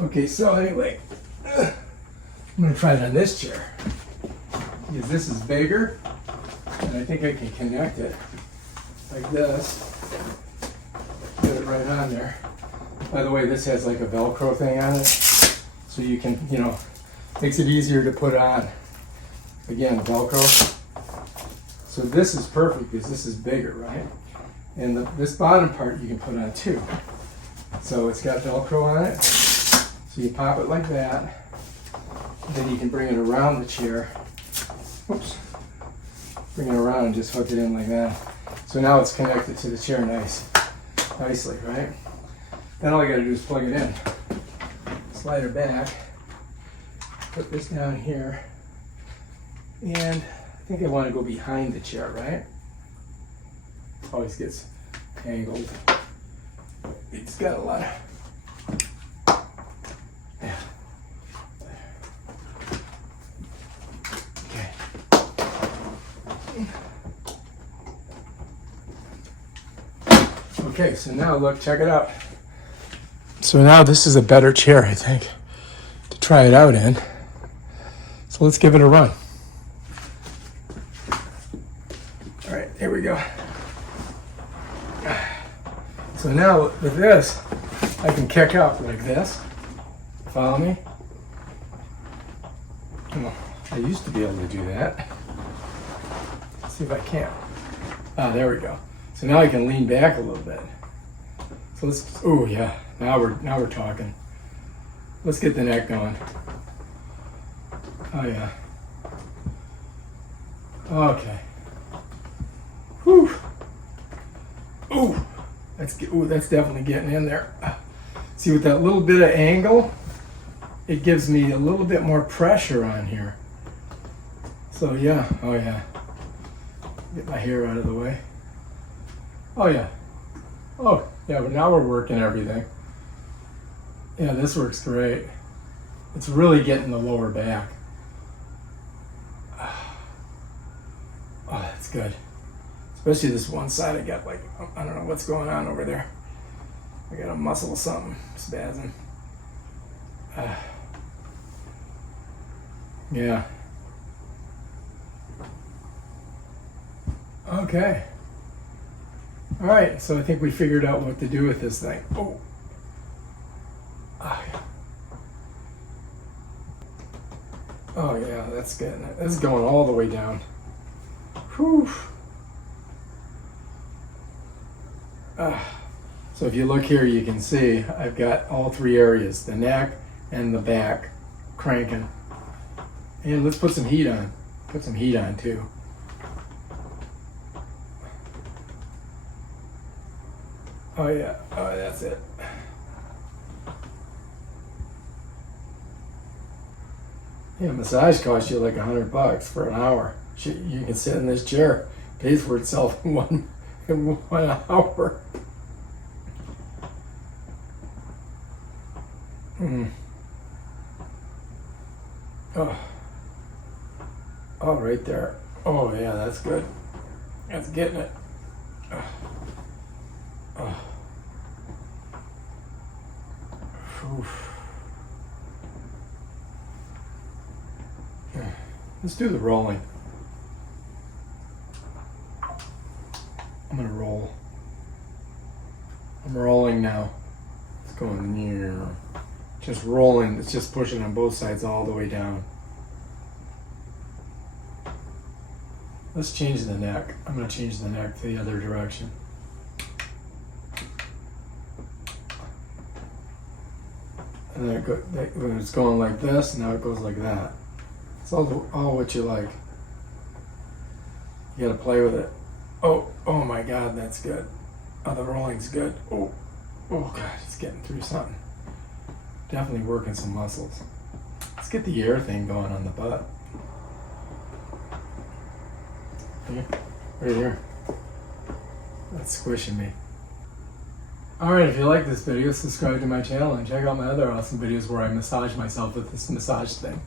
Okay, so anyway, I'm gonna try it on this chair because this is bigger, and I think I can connect it like this. Get it right on there. By the way, this has like a Velcro thing on it, so you can, makes it easier to put on. Again, Velcro. So this is perfect because this is bigger, right? And this bottom part you can put on too. So it's got Velcro on it. So you pop it like that. Then you can bring it around the chair. Oops. Bring it around and just hook it in like that. So now it's connected to the chair nicely, right? Then all I gotta do is plug it in. Slide it back. Put this down here. And I think I want to go behind the chair, right? Always gets tangled. It's got a lot of... Yeah. Okay. Okay, so now look, check it out. So now this is a better chair, I think, to try it out in. So let's give it a run. All right, here we go. So now with this, I can kick up like this. Follow me? Well, I used to be able to do that. Let's see if I can. Ah, there we go. So now I can lean back a little bit. So let's, oh yeah, now we're talking. Let's get the neck going. Oh yeah. Okay. Whew. Ooh. That's definitely getting in there. See, with that little bit of angle, it gives me a little bit more pressure on here. So yeah, oh yeah. Get my hair out of the way. Oh yeah. Oh yeah, but now we're working everything. Yeah, this works great. It's really getting the lower back. Oh, that's good. Especially this one side, I got like, I don't know what's going on over there. I got a muscle or something spazzing. Yeah. Okay. All right, so I think we figured out what to do with this thing. Oh. Oh yeah, that's good. This is going all the way down. Whew. So if you look here, you can see I've got all three areas, the neck and the back, cranking. And let's put some heat on. Put some heat on too. Oh yeah, oh that's it. Yeah, massage costs you like $100 for an hour. You can sit in this chair, pays for itself in one hour. Oh, right there. Oh yeah, that's good. That's getting it. Let's do the rolling. I'm gonna roll. I'm rolling now. It's going near. Just rolling. It's just pushing on both sides all the way down. Let's change the neck. I'm gonna change the neck to the other direction. And then when it's going like this, now it goes like that. It's all what you like. You gotta play with it. Oh my God, that's good. Oh, the rolling's good. Oh God, it's getting through something. Definitely working some muscles. Let's get the air thing going on the butt. Here, right here. That's squishing me. Alright, if you like this video, subscribe to my channel and check out my other awesome videos where I massage myself with this massage thing.